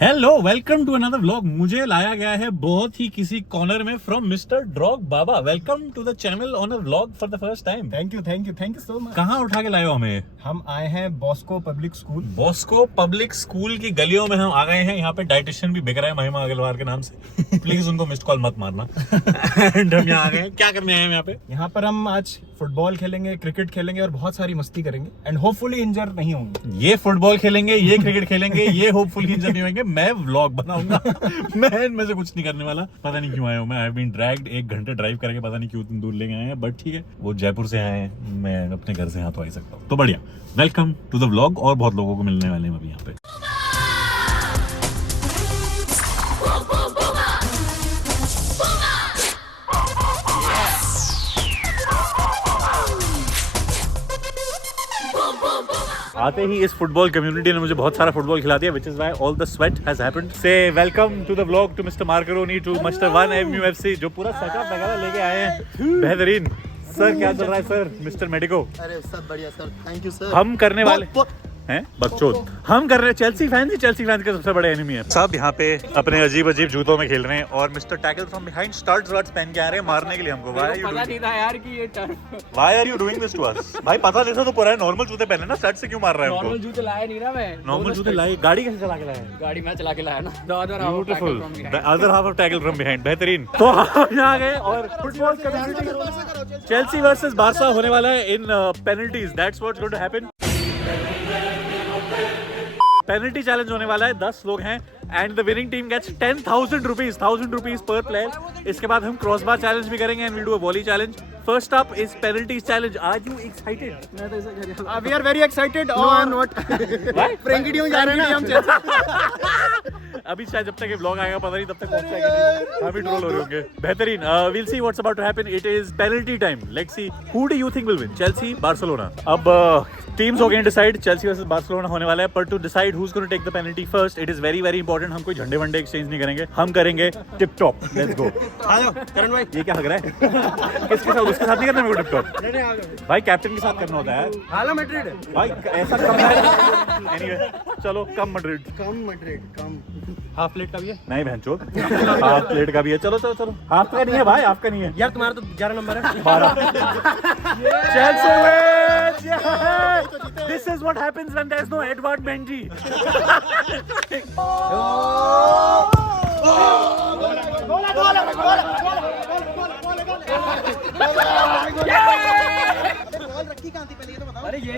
Hello, welcome to another vlog. मुझे लाया गया है बहुत ही किसी कॉर्नर में फ्रॉम मिस्टर ड्रॉग Baba. Welcome to the channel on a vlog for the first time. Thank you so much. कहाँ उठा के लाए हो हमें? हम आए हैं Bosco Public School. Bosco Public School की गलियों में हम आ गए हैं। यहाँ पे डाइटिशियन भी बिक रहा है महिमा अग्रवाल के नाम से। प्लीज उनको मिस्ड कॉल मत मारना। एंड हम यहाँ आ गए हैं, क्या करने आए हैं यहाँ पे? यहाँ पर हम आज फुटबॉल खेलेंगे, क्रिकेट खेलेंगे और बहुत सारी मस्ती करेंगे एंड होपफुली इंजर नहीं होंगे। ये फुटबॉल खेलेंगे, ये क्रिकेट खेलेंगे, ये होपफुली इंजर नहीं होंगे। मैं व्लॉग बनाऊंगा। मैं इनमें से कुछ नहीं करने वाला। पता नहीं क्यों आया हूँ मैं। आई हैव बीन ड्रैग्ड 1 घंटे ड्राइव करके, पता नहीं क्यों इतनी दूर लेके आए हैं, बट ठीक है। वो जयपुर से आए हैं, मैं अपने घर से यहाँ तो आ ही सकता हूँ, तो बढ़िया। Welcome to the vlog. और बहुत लोगों को मिलने वाले हैं अभी यहाँ पे। आते ही इस फुटबॉल कम्युनिटी ने मुझे बहुत सारा फुटबॉल खिला दिया, which is why all the sweat has happened. Say welcome to the vlog to Mr. Marcaroni to Mr. 1 MUFC जो पूरा सेटअप वगैरह लेके आए हैं। बेहतरीन सर, क्या चल रहा है सर? Mister medico. अरे सब बढ़िया सर, थैंक यू सर। हम करने वाले हैं बकचोद। हम कर रहे हैं चेल्सी फैंस ही चेल्सी फैंस के सबसे बड़े एनिमी है। सब यहाँ पे अपने अजीब अजीब जूतों में खेल रहे हैं और mister tackle from behind studs words पहन के आ रहे हैं मारने के लिए हमको। Why are you doing this to us? भाई पता नहीं था तो पूरा नॉर्मल जूते पहने ना, स्टड से क्यों मार रहा है हमको? नॉर्मल जूते लाए नहीं ना मैं। नॉर्मल जूते लाए, गाड़ी कैसे चला के लाए? गाड़ी मैं चला के लाया ना। Beautiful, the other half of tackle from behind. बेहतरीन। तो हम यहाँ आ गए और football community Chelsea versus Barca होने वाला है in penalties. That's what's going to happen. Penalty challenge होने वाला है। 10 लोग हैं and the winning team gets 10,000 rupees per player. इसके बाद हम क्रॉसबार चैलेंज भी करेंगे and we do a volley challenge. First up is penalty challenge. Are you excited? We are very excited और नॉट। फ्रैंकी डी जा रहे हैं हम। अभी शायद जब तक ये व्लॉग आएगा पता नहीं तब तक पहुंच जाएगा नहीं। हम भी ट्रोल हो रहे होंगे। बेहतरीन। Will see what's about to happen. It is penalty time. Let's see who do you think will win, Chelsea Barcelona. अब टीम्स हो गए डिसाइड। चेल्सी वर्सेस बार्सिलोना होने वाला है, पर to decide who is going to take the penalty first it is very very important. हम कोई झंडे वंडे एक्सचेंज नहीं करेंगे, हम करेंगे टिप टॉप। Let's go. आ जाओ करण भाई। ये क्या लग रहा है? किसके साथ? उसके साथ नहीं करना मेरे को टिप टॉप। भाई कैप्टन के साथ करना होता है हालो मैड्रिड भाई, ऐसा कम है। एनीवे चलो, कम मैड्रिड। कम हाफ प्लेट का भी है? नहीं बहनचोद, हाफ प्लेट का भी है। चलो चलो चलो। हाफ का नहीं है भाई, हाफ का नहीं है यार। तुम्हारा तो 11 नंबर है। 12। Chelsea wins! This is what happens when there's no Edward Mendy. अरे ये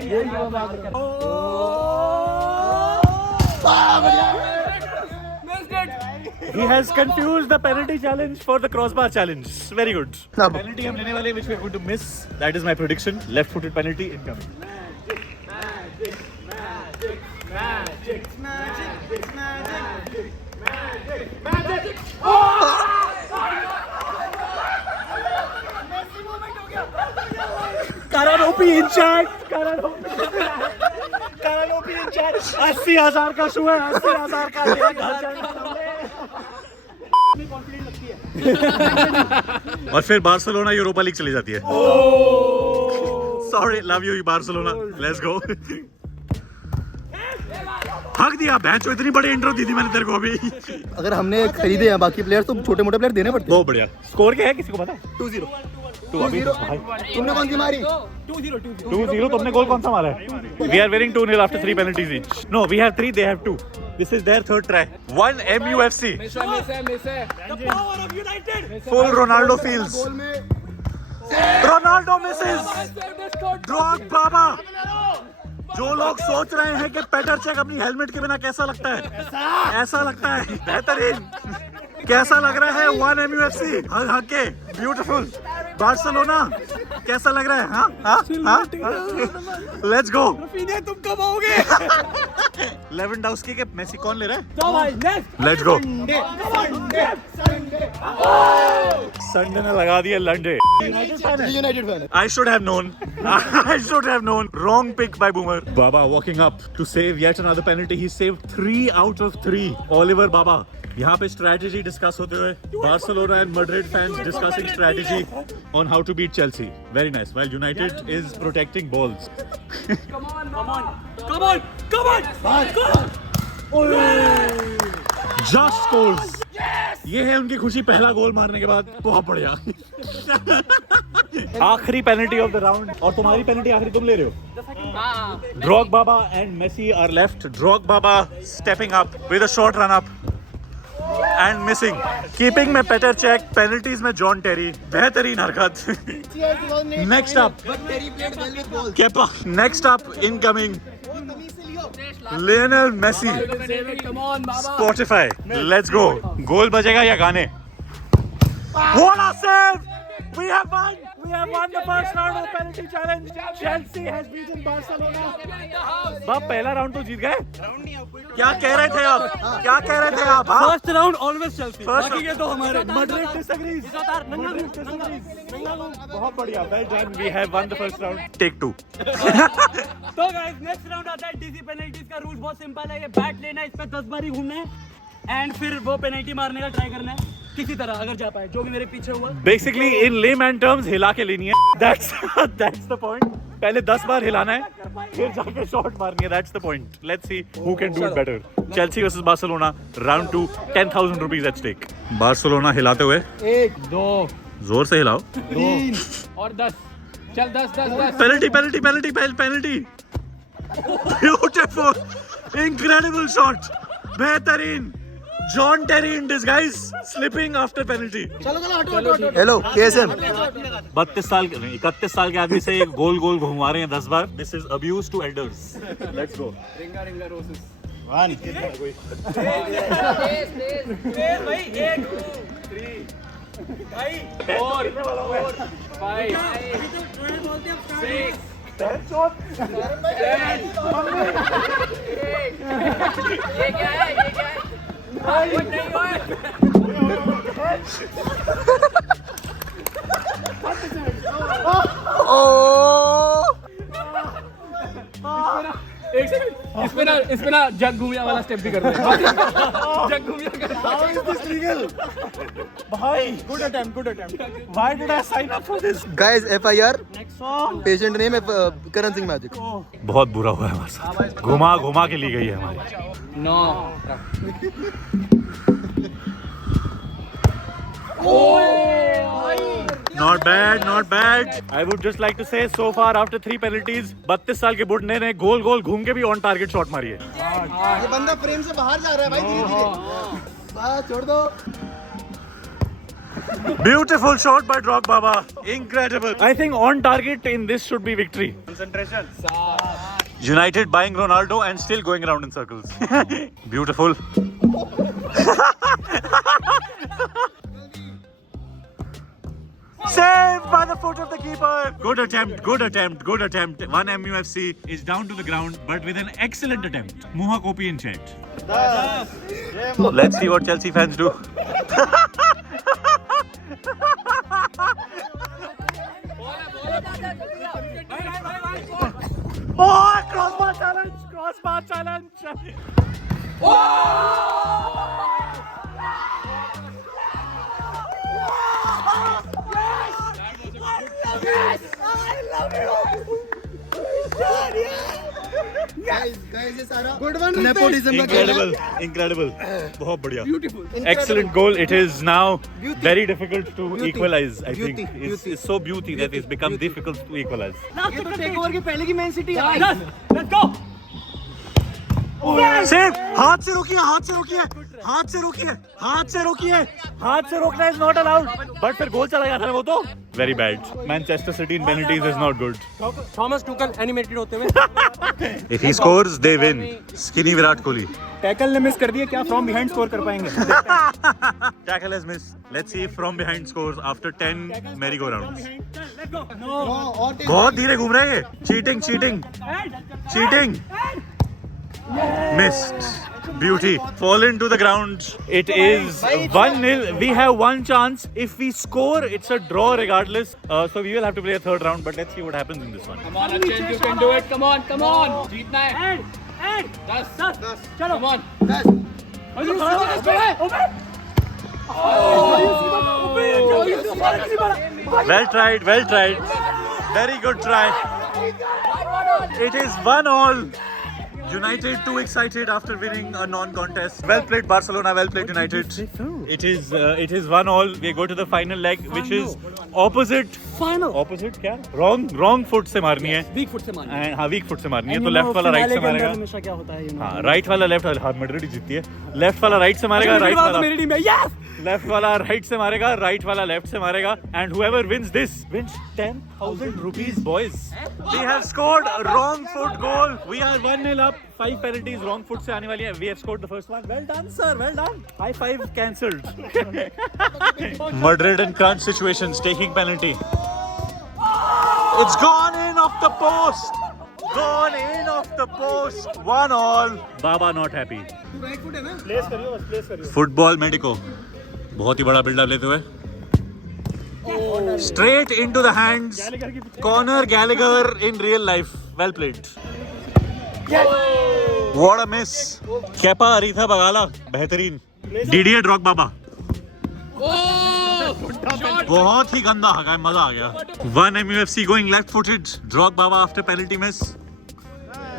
He has confused the penalty challenge for the crossbar challenge. Very good. Penalty हम लेने वाले which we are going to miss. That is my prediction. Left-footed penalty incoming. Karan OP in chat. Karan OP in chat. 80,000 का शू है, 80,000 का। घर जाना और फिर बार्सिलोना यूरोपा लीग चली जाती है। Sorry, love you Barcelona. Let's go. हक दिया बैंच। इतनी बड़ी इंट्रो दी थी मैंने तेरे को अभी। अगर हमने खरीदे हैं बाकी प्लेयर तो छोटे मोटे प्लेयर देने पड़ते हैं। बहुत बढ़िया। स्कोर क्या है किसी को पता? 2-0। 2-0। तुमने कौन सी मारी? 2-0। तुमने गोल कौन सा मारा है? We are winning 2-0 after 3 penalties each. No, we have 3, they have 2. This is their third try. 1 MUFC. The power of United. Full Ronaldo feels. Ronaldo misses. Drog बाबा। जो लोग सोच रहे हैं कि पेटर चेक अपनी हेलमेट के बिना कैसा लगता है, ऐसा लगता है। बेहतरीन। कैसा लग रहा है 1 MUFC? हक हक के ब्यूटीफुल। बार्सिलोना कैसा लग रहा है? हाँ? Let's go. तुम कब आओगे? लेवेंडोव्स्की के मेसी कौन ले रहा है? तो भाई नेक्स्ट लेट्स गो। संडे ने लगा दिया लंडे। यूनाइटेड फैन है। I should have known. I should have known. Wrong pick by Boomer. Baba walking up to save yet another penalty. He saved 3 out of 3. Oliver Baba. यहाँ पे strategy discuss होते हुए Barcelona and Madrid fans discussing strategy on how to beat Chelsea. Very nice. While United is protecting balls. Come on. Just scores. ये है उनकी खुशी पहला गोल मारने के बाद। बहुत बढ़िया। आखिरी पेनल्टी ऑफ द राउंड, और तुम्हारी पेनल्टी आखिरी तुम ले रहे हो। Drogba and Messi are left. Drogba stepping up with a short run up and missing. Keeping में Petr Cech, penalties में John Terry. बेहतरीन हरकत। Next up, Kepa. Next up, incoming Lionel Messi. Come on, Baba. Spotify. Let's go. गोल बजेगा या गाने? What a save! We have won. We have won the first round of penalty challenge. Chelsea has beaten Barcelona. बाप पहला round तो जीत गए। क्या कह रहे थे आप? क्या कह रहे थे आप? First round always Chelsea. First बाकी के तो हमारे। Madrid disagrees. Madrid disagrees. बहुत बढ़िया। Well done. We have won the first round. Take 2. तो गाइस नेक्स्ट राउंड आता है डीसी पेनल्टीज का। रूल बहुत सिंपल है, ये बैट लेना है, इस पे 10 बार ही घूमना है एंड फिर वो पेनल्टी मारने का ट्राई करना है किसी तरह, अगर जा पाए, जो कि मेरे पीछे हुआ। Basically, in layman terms, हिला के लेनी है। That's the point. पहले 10 बार हिलाना है, फिर जाके शॉट मारनी है। That's the point. Let's see who can do it better. Chelsea versus Barcelona, round 2, 10,000 rupees at stake. Barcelona हिलाते हुए। 1, 2, जोर से हिलाओ। 3 और 10। चल 10। Penalty. Beautiful, incredible shot. बेहतरीन। John Terry in disguise, slipping after penalty. Hello KSM 32 साल के नहीं 31 साल के आदमी से ये गोल घुमा रहे हैं 10 बार। This is abuse to elders. Let's go. रिंगा रोसेस। भाई 1 2 3 भाई 4 5 6 ये क्या है भाई नहीं होए। एक सेकंड, इस पे ना जग घूमिया वाला स्टेप भी कर रहे हैं। जग घूमिया कर। How is this legal? भाई, good attempt. Why did I sign up for this? guys FIR patient name है करण सिंह मैजिक। बहुत बुरा हुआ है हमारे साथ। घुमा के ली गई है हमारी। 9 Not bad. I would just like to say so far after 3 penalties, 32 साल के बुढ़ने ने गोल घूम के भी ऑन टारगेट शॉट मारी है। ये बंदा फ्रेम से बाहर जा रहा है भाई धीरे-धीरे। बस छोड़ दो। Beautiful shot by Drogba. Incredible. I think on target in this should be victory. Concentration. United buying Ronaldo and still going around in circles. Beautiful. Saved by the foot of the keeper. Good attempt. One MUFC is down to the ground, but with an excellent attempt. Muha Kopi in chat. Let's see what Chelsea fans do. Oh, crossbar challenge. guys ये सारा good one nepotism का खेल है। Incredible. बहुत बढ़िया. Excellent goal. It is now very difficult to equalize. I think it's so beauty that it's become difficult to equalize. ये तो take over की पहले की मैन सिटी है। Let's go. सेव। हाथ से रोकना is not allowed. But फिर गोल चला जाता है वो तो. Very bad. Manchester City in penalties is not good. Thomas Tuchel animated होते हुए। If he scores, they win. Skinny Virat Kohli. Tackle ने मिस कर दिया, क्या फ्रॉम बिहाइंड स्कोर कर पाएंगे? Tackle has missed. Let's see if from behind scores after 10 merry-go-rounds. Let's go. बहुत धीरे घूम रहे हैं। Cheating. Missed. Beauty. Fallen to the ground. It is 1-0. We have one chance. If we score, it's a draw regardless. So we will have to play a third round. But let's see what happens in this one. Come on, Achin, you can do it. Come on. जीतना है। 10 चलो। Come on. 10 Well tried. Very good try. It is 1-1. United too excited after winning a non-contest. Well played Barcelona, well played United. It is 1-1. We go to the final leg, which is opposite. Final. Opposite क्या? Wrong foot से मारनी है. Weak foot से मारनी हाँ weak foot से मारनी है. तो left वाला right से मारेगा. हमेशा क्या होता है हाँ right वाला left वाला हाँ मैड्रिड जीतती है. Left वाला right से मारेगा. Right वाला मेरी टीम है. Yes. Left वाला right से मारेगा. Right वाला left से मारेगा. And whoever wins this wins 10,000 rupees, boys. We have scored a wrong foot goal. We are 1-0 up. 5 penalties wrong foot से आने वाली है. We have scored the first one. Well done, sir. Well done. High five cancelled. Madrid and crunch situations taking penalty. It's gone in off the post. Gone in off the post. 1-1. Baba not happy. Football Medico. बहुत ही बड़ा buildup लेते हुए. Straight into the hands. Conor Gallagher in real life. Well played. What a miss. Kepa Arrizabalaga बेहतरीन. Didier Drogba. बहुत ही गंदा हगा, मजा आ गया. 1 MUFC going left-footed. Drogba after penalty miss.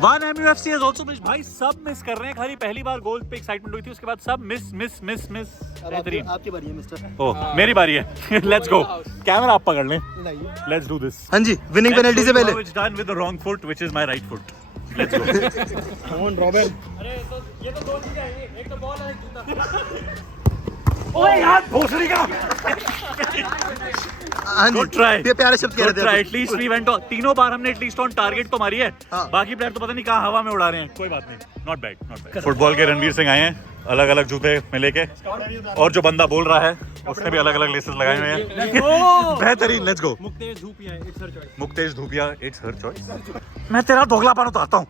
1 MUFC has also missed. भाई सब मिस कर रहे हैं. खाली पहली बार गोल पे एक्साइटमेंट हुई थी, उसके बाद सब मिस. बेहतरीन. आपकी बारी है मिस्टर. ओह मेरी बारी है. Let's go. कैमरा आप पकड़ लें. Let's do this. हाँ जी, विनिंग पेनल्टी से पहले. It's done with the wrong foot, which is my right foot. Let's go. Come on, Robin. अरे तो ये तो दो चीजें हैं. एक तो बॉल है, एक जूता. ओए यार भोसड़ी का. हाँ जी, Good try. ये प्यारे शब्द कह Good रहे try. थे. At least we went on. तीनों बार हमने at least on target तो मारी है. हाँ. बाकी प्लेयर तो पता नहीं कहाँ हवा में उड़ा रहे हैं. कोई बात नहीं. Not bad. फुटबॉल के रणवीर सिंह आए हैं अलग अलग जूते में लेके, और जो बंदा बोल रहा है उसने भी अलग अलग लेसेस लगाए हुए हैं. बेहतरीन. Let's go. Muktesh Dhupia, it's her choice. Muktesh Dhupia, it's her choice. मैं तेरा दोगलापन उतारता हूँ.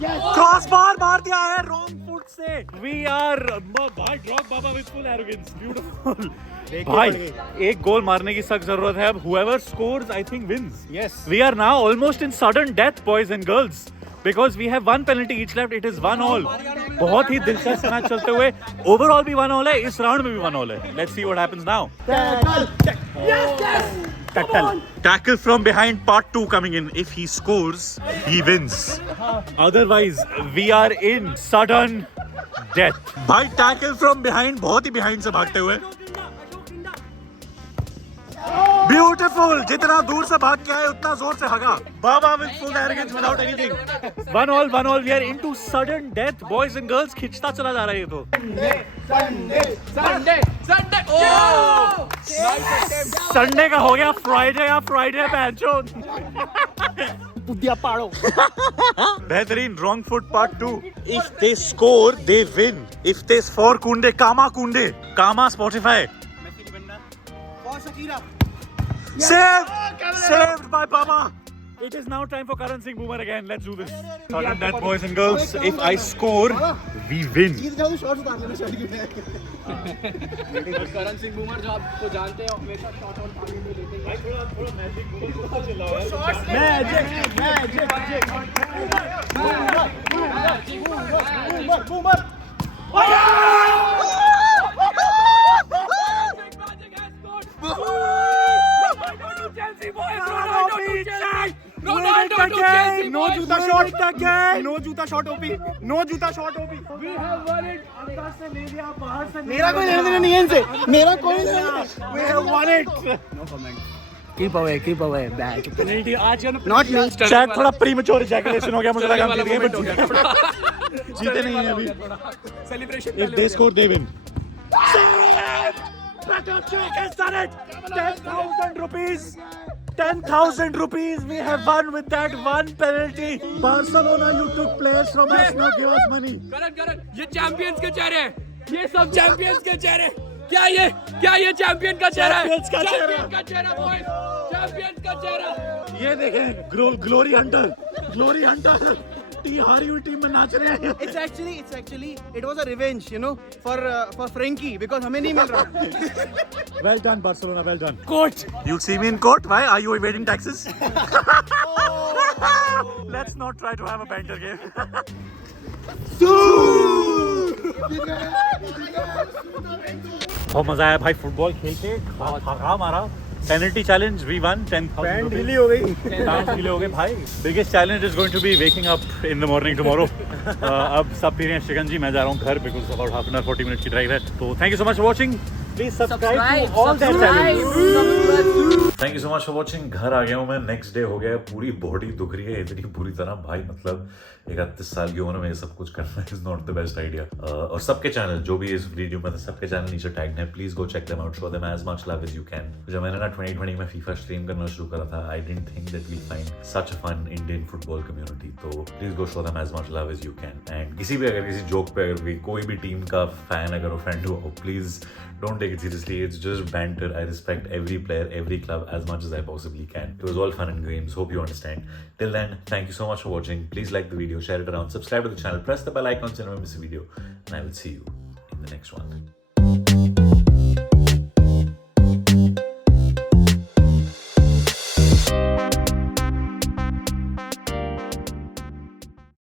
क्रॉस बार मार दिया है रॉन्ग फुट से. वी आर भाई drop Baba with full arrogance. Beautiful. भाई एक गोल मारने की सख्त जरूरत है अब. whoever scores I think wins. Yes. We are now almost in sudden death, boys and girls, because we have 1 penalty each left. It is 1-1. बहुत ही दिलचस्प मैच चलते हुए. ओवरऑल भी 1-1 है, इस राउंड में भी 1-1 है. Let's see what happens now. Tackle from behind part 2 coming in. If he scores, he wins. Otherwise, we are in sudden death. भाई tackle from behind, बहुत ही behind से भागते हुए. Beautiful. जितना दूर से भाग के आए उतना जोर से हगा. Baba with full arrogance without anything. 1-1. We are into sudden death, boys and girls. खिंचता चला जा रहा है ये तो. Sunday. Oh! संडे का हो गया फ्राइडे या फ्राइडे पैंचो. बुद्धिया पाड़ो. बेहतरीन. Wrong foot part 2. If they score, they win. If they score Kunde, Kama Spotify. Saved by Baba. It is now time for Karan Singh Boomer again. Let's do this. Sudden death, boys and girls. If I score, we win. जीत जाओ तो shot उतार लेना shot की. Karan Singh boomer जो आपको जानते हो हमेशा शॉट ऑन टारगेट में लेते हैं. Ronaldo to Chelsea. No जूता शॉट. No जूता शॉट ओपी. No जूता shot OP. We have won it. मेरा कोई लेना देना नहीं है इनसे. मेरा कोई लेना देना. We have won it. Keep away. Bad. Penalty आज का Not me. शायद थोड़ा प्रीमेच्योर इजैकुलेशन हो गया. मुझे लगा हम जीत गए, but जीते नहीं हैं अभी. Celebration. If they score, they win. Petr Cech has done it. 10,000 rupees. 10,000 rupees. We have won with that one penalty. Barcelona, you took players from us. Now give us money. करण ये champions के चेहरे हैं. ये सब champions के चेहरे. क्या ये चैंपियन का चेहरा है? Champions का चेहरा. चैंपियन का चेहरा बॉयज. चैंपियन का चेहरा. ये देखें ग्लोरी हंटर. टी हारी हुई टीम में नाच रहे हैं. It's actually it was a revenge, you know, for Frankie because हमें नहीं मिल रहा. Well done, Barcelona. Well done. coach. You see me in court? Why are you evading taxes? Let's not try to have a banter game. बहुत मजा आया भाई football खेल के. थका मारा. Penalty challenge, we won 10,000 pant rupees. ढीली हो गई Dance के लिए हो गए भाई. Biggest challenge is going to be waking up in the morning tomorrow. अब सब पी रहे हैं शिकंजी, मैं जा रहा हूँ घर because about half an hour 40 minutes की drive है. तो thank you so much for watching. Please subscribe to all their channels. Thank you so much for watching. घर आ गया हूँ मैं. Next day हो गया. पूरी बॉडी दुख रही है इतनी बुरी तरह भाई. मतलब 31 साल की उम्र में ये सब कुछ करना is not the best idea. और सबके चैनल जो भी इस वीडियो में सबके चैनल नीचे टैग हैं. Please go check them out. Show them as much love as you can. जब मैंने ना 2020 में FIFA स्ट्रीम करना शुरू करा था, I didn't think that we'll find such a fun Indian football community. तो please go show them as much love as you can. And किसी भी अगर किसी जोक पे अगर कोई भी टीम का फैन अगर वो फ्रेंड हो, please don't take it seriously. It's just banter. I respect every player, every club as much as I possibly can. It was all fun and games. Hope you understand. Till then, thank you so much for watching. Please like the video, share it around, subscribe to the channel, press the bell icon so you never miss a video. And I will see you in the next one.